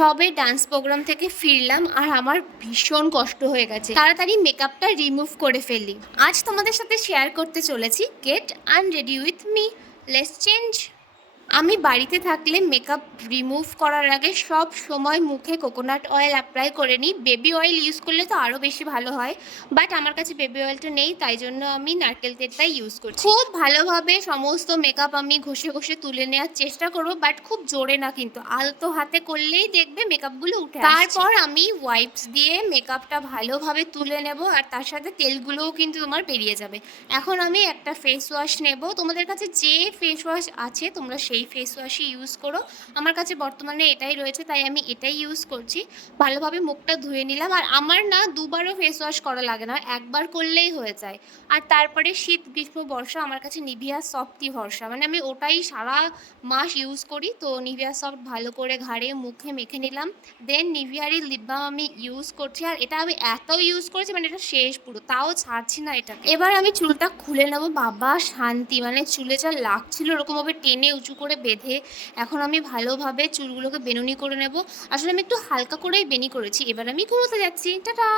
সবে dance programme থেকে ফিরলাম আর আমার ভীষণ কষ্ট হয়ে গেছে। তাড়াতাড়ি মেকআপটা রিমুভ করে ফেলি। আজ তোমাদের সাথে শেয়ার করতে চলেছি get unready with me, let's change. আমি বাড়িতে থাকলে মেকআপ রিমুভ করার আগে সব সময় মুখে কোকোনাট অয়েল অ্যাপ্লাই করে নিই। বেবি অয়েল ইউজ করলে তো আরও বেশি ভালো হয়, বাট আমার কাছে বেবি অয়েলটা নেই, তাই জন্য আমি নারকেল তেলটাই ইউজ করছি। খুব ভালোভাবে সমস্ত মেকআপ আমি ঘষে ঘষে তুলে নেওয়ার চেষ্টা করবো, বাট খুব জোরে না, কিন্তু আলতো হাতে করলেই দেখবে মেকআপগুলো উঠে আসছে। তারপর আমি ওয়াইপস দিয়ে মেকআপটা ভালোভাবে তুলে নেব, আর তার সাথে তেলগুলোও কিন্তু তোমার বেরিয়ে যাবে। এখন আমি একটা ফেস ওয়াশ নেব। তোমাদের কাছে যে ফেস ওয়াশ আছে তোমরা সেই ফেস ওয়াশই ইউজ করো। আমার কাছে বর্তমানে এটাই রয়েছে, তাই আমি এটাই ইউজ করছি। ভালোভাবে মুখটা ধুয়ে নিলাম, আর আমার না দুবারও ফেস ওয়াশ করা লাগে না, একবার করলেই হয়ে যায়। আর তারপরে শীত গ্রীষ্ম বর্ষা আমার কাছে নিভিয়া সফটই ভরসা, মানে আমি ওটাই সারা মাস ইউজ করি। তো নিভিয়া সফট ভালো করে ঘাড়ে মুখে মেখে নিলাম। দেন নিভিয়ারই লিপ বাম আমি ইউজ করছি, আর এটা আমি এত ইউজ করেছি মানে এটা শেষ পুরো, তাও ছাড়ছি না এটা। এবার আমি চুলটা খুলে নেবো। বাবা শান্তি, মানে চুলে যা লাগছিল ওরকমভাবে টেনে উঁচু করে বেঁধে এখন আমি ভালোভাবে চুলগুলোকে বেনুনি করে নেব। আসলে আমি একটু হালকা করেই বেনি করেছি। এবার আমি ঘুমোতে যাচ্ছি। টাটা।